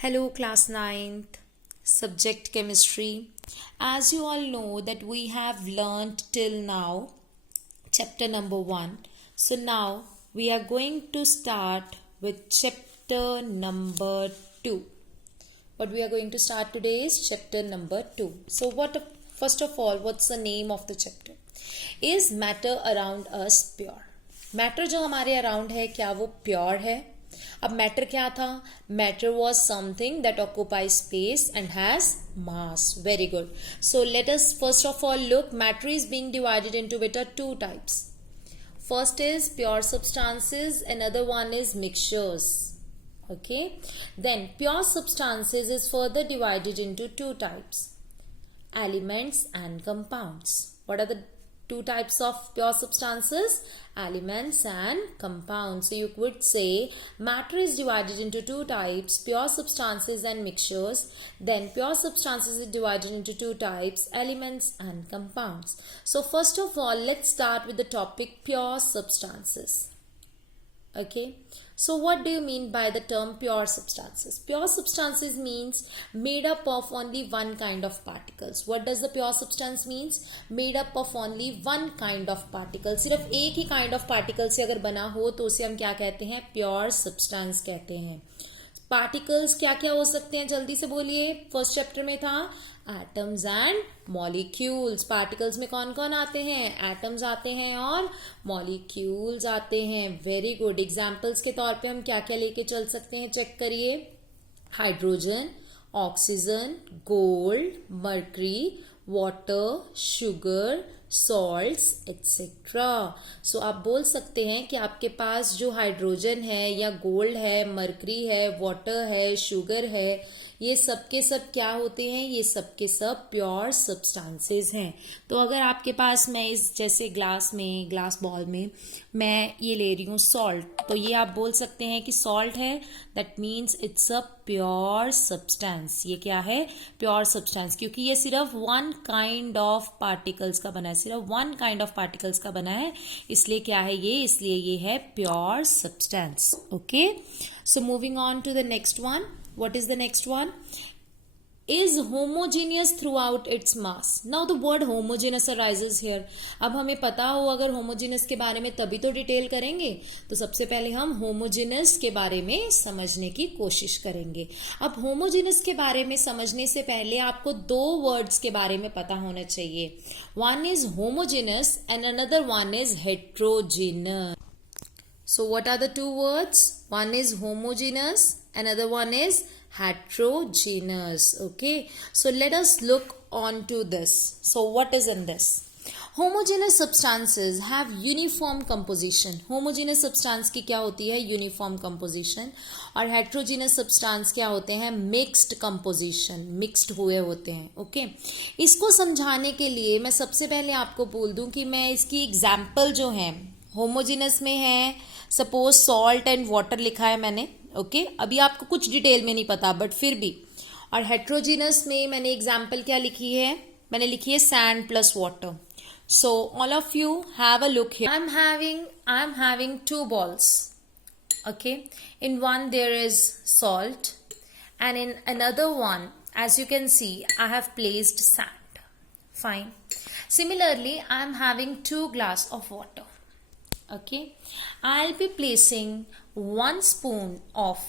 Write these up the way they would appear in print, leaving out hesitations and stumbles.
Hello, class ninth, subject chemistry. As you all know that we have learned till now chapter number 1. So now we are going to start with chapter number 2. What we are going to start today is chapter number 2. So first of all, what's the name of the chapter? Is matter around us pure? Matter जो हमारे around है क्या वो pure है? अब matter क्या था? Matter was something that occupy space and has mass. Very good. So let us first of all look. Matter is being divided into बेटा two types. First is pure substances, another one is mixtures. Okay, then pure substances is further divided into two types: elements and compounds. What are the two types of pure substances? Elements and compounds. So you could say matter is divided into two types: pure substances and mixtures. Then pure substances is divided into two types: elements and compounds. So first of all, let's start with the topic pure substances. Okay, so what do you mean by the term pure substances? Pure substances means made up of only one kind of particles. What does the pure substance means? Made up of only one kind of particles. सिर्फ एक ही kind of particle से अगर बना हो तो उसे हम क्या कहते हैं? Pure substance कहते हैं. पार्टिकल्स क्या क्या हो सकते हैं? जल्दी से बोलिए. फर्स्ट चैप्टर में था एटम्स एंड मॉलिक्यूल्स. पार्टिकल्स में कौन कौन आते हैं? एटम्स आते हैं और मॉलिक्यूल्स आते हैं. Very good. एग्जाम्पल्स के तौर पे हम क्या क्या लेके चल सकते हैं? चेक करिए. Hydrogen, oxygen, gold, mercury, water, sugar, salts etcetera. So आप बोल सकते हैं कि आपके पास जो हाइड्रोजन है या गोल्ड है, मर्करी है, वाटर है, शुगर है, ये सब के सब क्या होते हैं? ये सब के सब प्योर सब्सटेंसेस हैं. तो अगर आपके पास मैं इस जैसे ग्लास बॉल में मैं ये ले रही हूँ सॉल्ट, तो ये आप बोल सकते हैं कि सॉल्ट है. That means it's a pure substance. ये क्या है? Pure substance. क्योंकि ये सिर्फ वन काइंड ऑफ पार्टिकल्स का बना है, सिर्फ वन काइंड ऑफ पार्टिकल्स का बना है. इसलिए क्या है ये? इसलिए ये है pure substance. Okay, so moving on to the next one. What is the next one? Is homogeneous throughout its mass. Now the word homogeneous arises here. अब हमें पता हो अगर homogeneous के बारे में तभी तो डिटेल करेंगे. तो सबसे पहले हम homogeneous के बारे में समझने की कोशिश करेंगे. अब homogeneous के बारे में समझने से पहले आपको दो वर्ड्स के बारे में पता होना चाहिए. One is homogeneous and another one is heterogeneous. So what are the two words? One is homogeneous, another one is heterogeneous. Okay, so let us look on to this. So what is in this? Homogeneous substances have uniform composition. Homogeneous substance की क्या होती है? Uniform composition. और heterogeneous substance क्या होते हैं? Mixed composition. Mixed हुए होते हैं. Okay, इसको समझाने के लिए मैं सबसे पहले आपको बोल दूं कि मैं इसकी एग्जाम्पल जो है होमोजेनस में है, सपोज सॉल्ट एंड वाटर लिखा है मैंने. ओके, अभी आपको कुछ डिटेल में नहीं पता बट फिर भी. और हेट्रोजीनस में मैंने एग्जाम्पल क्या लिखी है? मैंने लिखी है sand plus water. So all of you have a look here. I am having two balls. Okay, in one there is salt and in another one as you can see I have placed sand. Fine. Similarly, I am having 2 glass of water. Okay, I'll be placing 1 spoon of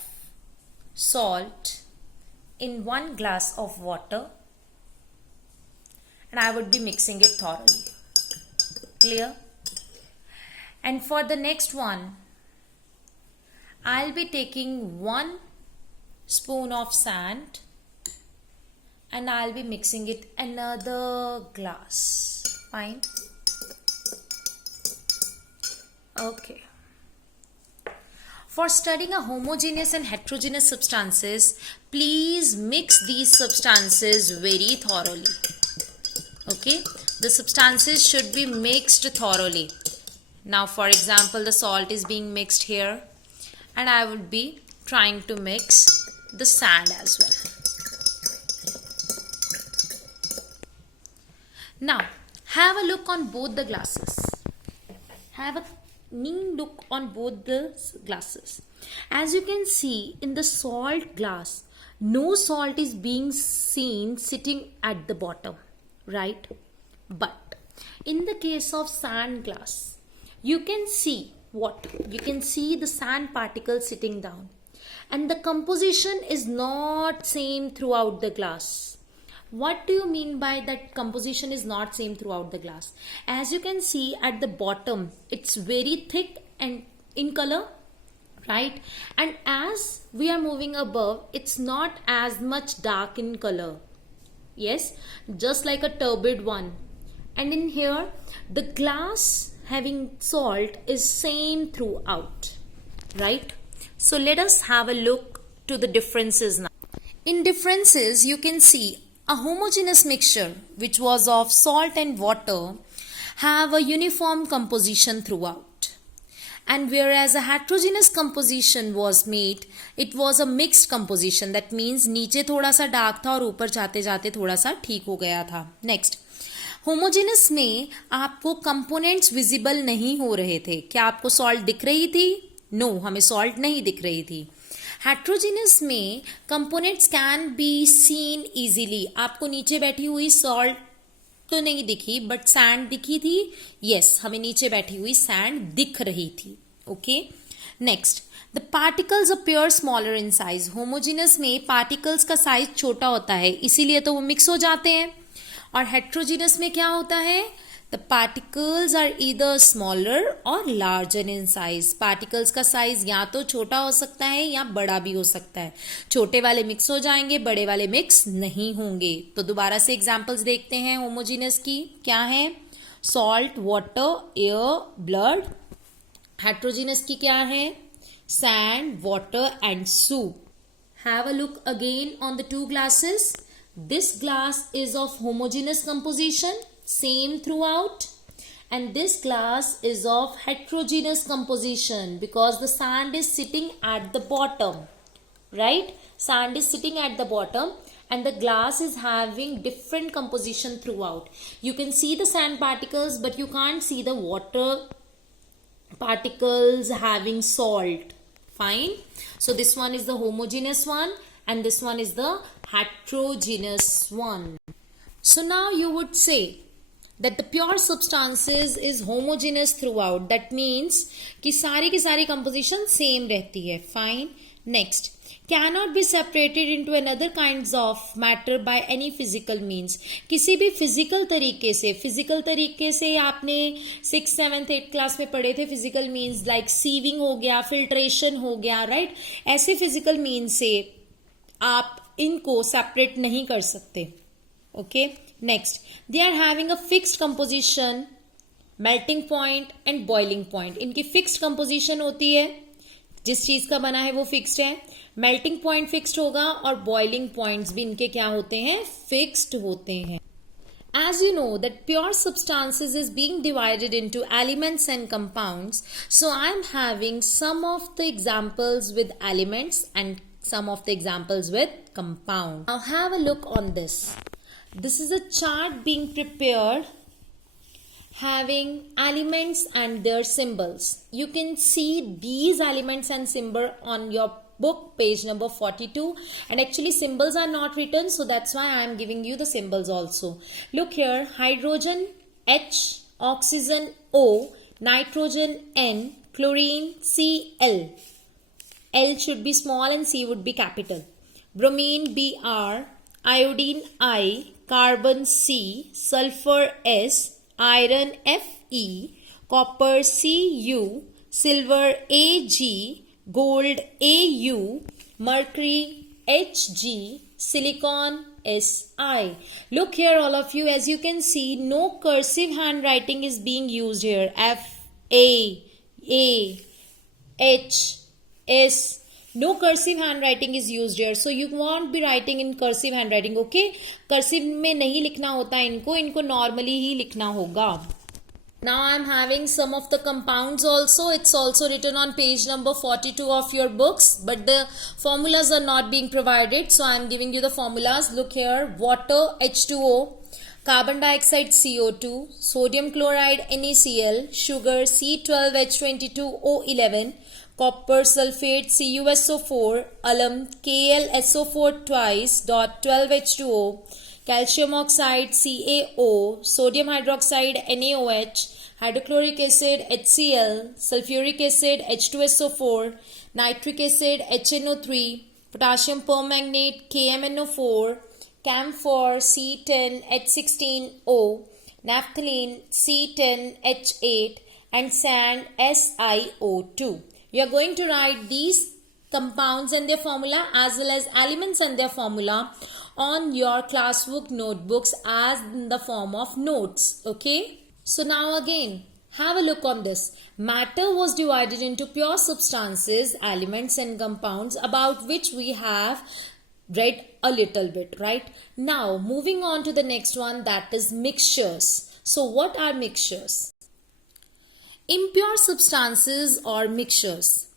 salt in 1 glass of water and I would be mixing it thoroughly. Clear? And for the next one, I'll be taking 1 spoon of sand and I'll be mixing it another glass. Fine. Okay. For studying a homogeneous and heterogeneous substances, please mix these substances very thoroughly. Okay, the substances should be mixed thoroughly. Now, for example, the salt is being mixed here, and I would be trying to mix the sand as well. Now, have a look on both the glasses. Have a neat look on both the glasses As you can see in the salt glass, no salt is being seen sitting at the bottom, right? But in the case of sand glass, you can see what? You can see the sand particles sitting down, and the composition is not same throughout the glass. What do you mean by that composition is not same throughout the glass? As you can see at the bottom, it's very thick and in color, right? And as we are moving above, it's not as much dark in color. Yes, just like a turbid one. And in here, the glass having salt is same throughout, right? So let us have a look to the differences now. In differences, you can see a homogeneous mixture which was of salt and water have a uniform composition throughout. And whereas a heterogeneous composition was made, it was a mixed composition. That means नीचे थोड़ा सा dark था और ऊपर जाते जाते थोड़ा सा ठीक हो गया था. नेक्स्ट, होमोजेनस में आपको कंपोनेंट्स विजिबल नहीं हो रहे थे. क्या आपको सॉल्ट दिख रही थी? नो, हमें सॉल्ट नहीं दिख रही थी. हेट्रोजीनियस में components can be seen easily. आपको नीचे बैठी हुई सॉल्ट तो नहीं दिखी, बट सैंड दिखी थी. यस, हमें नीचे बैठी हुई सैंड दिख रही थी. Okay, next, the particles appear smaller in size. Homogeneous में पार्टिकल्स का साइज छोटा होता है, इसीलिए तो वो मिक्स हो जाते हैं. और हेट्रोजीनियस में क्या होता है? The particles are either smaller or larger in size. Particles का size या तो छोटा हो सकता है या बड़ा भी हो सकता है. छोटे वाले मिक्स हो जाएंगे, बड़े वाले मिक्स नहीं होंगे. तो दोबारा से एग्जांपल्स देखते हैं होमोजीनियस की. क्या है? Salt, water, air, blood. Heterogeneous की क्या है? Sand, water and soup. Have a look again on the two glasses. This glass is of homogeneous composition, same throughout, and this glass is of heterogeneous composition because the sand is sitting at the bottom, right? Sand is sitting at the bottom and the glass is having different composition throughout. You can see the sand particles, but you can't see the water particles having salt. Fine. So this one is the homogeneous one and this one is the heterogeneous one. So now you would say that the pure substances is homogeneous throughout. That means कि सारी की सारी composition same रहती है. Fine. Next, cannot be separated into another kinds of matter by any physical means. किसी भी physical तरीके से आपने 6th, 7th, 8th क्लास में पढ़े थे physical means like sieving हो गया, filtration हो गया, right? ऐसे physical means से आप इनको separate नहीं कर सकते. Okay. Next, they are having a fixed composition, melting point and boiling point. इनकी fixed composition होती है, जिस चीज का बना है वो fixed है. melting point fixed होगा और boiling points भी इनके क्या होते हैं? fixed होते हैं. As you know that pure substances is being divided into elements and compounds, so I am having some of the examples with elements and some of the examples with compound. Now have a look on this. This is a chart being prepared having elements and their symbols. You can see these elements and symbol on your book page number 42, and actually symbols are not written, so that's why I am giving you the symbols also. Look here, hydrogen H, oxygen O, nitrogen N, chlorine Cl. L should be small and C would be capital. Bromine Br, iodine I, carbon C, sulfur S, iron Fe, copper Cu, silver Ag, gold Au, mercury Hg, silicon Si. Look here all of you, as you can see, no cursive handwriting is being used here. F, A, H, S. No cursive handwriting is used here, so you won't be writing in cursive handwriting. Okay, cursive में नहीं लिखना होता इनको normally ही लिखना होगा. Now I am having some of the compounds also. It's also written on page number 42 of your books, but the formulas are not being provided, so I am giving you the formulas. Look here, water H2O, carbon dioxide CO2, sodium chloride NaCl, sugar C12H22O11, copper sulfate CuSO4, alum KlSO4 twice dot 12H2O, calcium oxide CaO, sodium hydroxide NaOH, hydrochloric acid HCl, sulfuric acid H2SO4, nitric acid HNO3, potassium permanganate KMNO4, camphor C10H16O, naphthalene C10H8, and sand SiO2. You are going to write these compounds and their formula as well as elements and their formula on your classwork notebooks as in the form of notes. Okay? So now again, have a look on this. Matter was divided into pure substances, elements and compounds, about which we have read a little bit, right? Now moving on to the next one, that is mixtures. So what are mixtures? Impure substances or mixtures.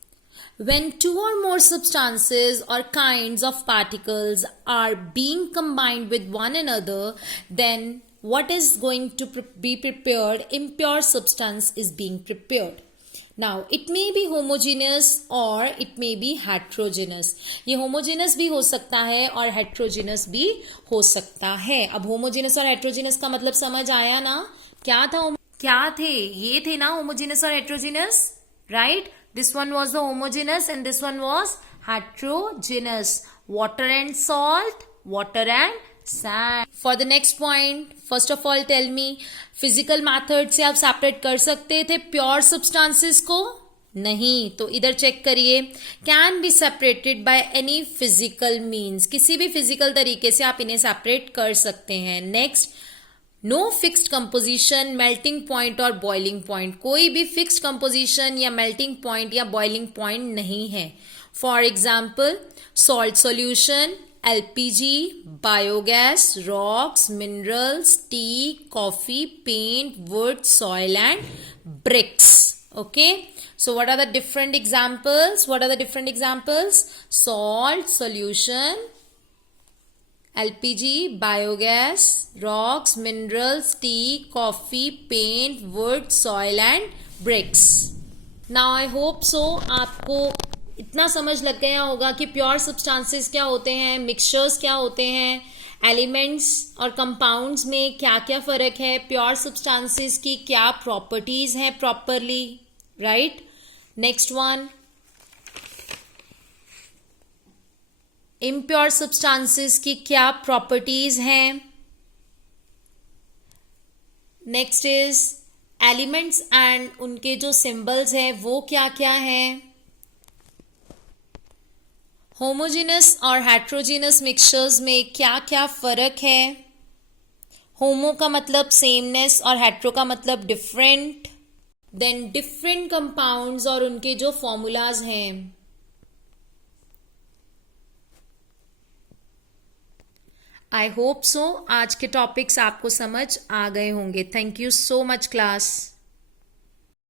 When two or more substances or kinds of particles are being combined with one another, then what is going to be prepared? Impure substance is being prepared. Now it may be homogeneous or it may be heterogeneous. ये homogeneous भी हो सकता है और heterogeneous भी हो सकता है. अब homogeneous और heterogeneous का मतलब समझ आया ना? क्या थे? ये थे ना homogeneous और heterogeneous, right? This one was the homogeneous and this one was heterogeneous. Water and salt, water and sand. For the next point, first of all tell me, physical method से आप separate कर सकते थे pure substances को? नहीं. तो इधर check करिए, can be separated by any physical means. किसी भी physical तरीके से आप इन्हें separate कर सकते हैं. Next, no fixed composition, melting point और बॉइलिंग पॉइंट. कोई भी फिक्स्ड कंपोजिशन या मेल्टिंग पॉइंट या बॉइलिंग पॉइंट नहीं है. For example, salt solution, LPG, biogas, rocks, minerals, tea, coffee, paint, wood, soil and bricks. Okay, so what are the different examples? Salt solution, LPG, biogas, rocks, minerals, tea, coffee, paint, wood, soil and bricks. Now I hope so आपको इतना समझ लग गया होगा कि pure substances क्या होते हैं, मिक्सचर्स क्या होते हैं, एलिमेंट्स और कंपाउंड्स में क्या क्या फ़र्क है, प्योर सब्सटेंसेस की क्या प्रॉपर्टीज़ हैं properly, right. Next one, impure substances की क्या प्रॉपर्टीज हैं. नेक्स्ट इज एलिमेंट्स एंड उनके जो सिंबल्स हैं वो क्या क्या हैं. होमोजेनस और हेट्रोजेनस मिक्सचर्स में क्या क्या फर्क है. होमो का मतलब सेमनेस और हेट्रो का मतलब डिफरेंट. देन डिफरेंट कंपाउंड्स और उनके जो फॉर्मूलाज हैं. आई होप सो आज के टॉपिक्स आपको समझ आ गए होंगे. Thank you so much class.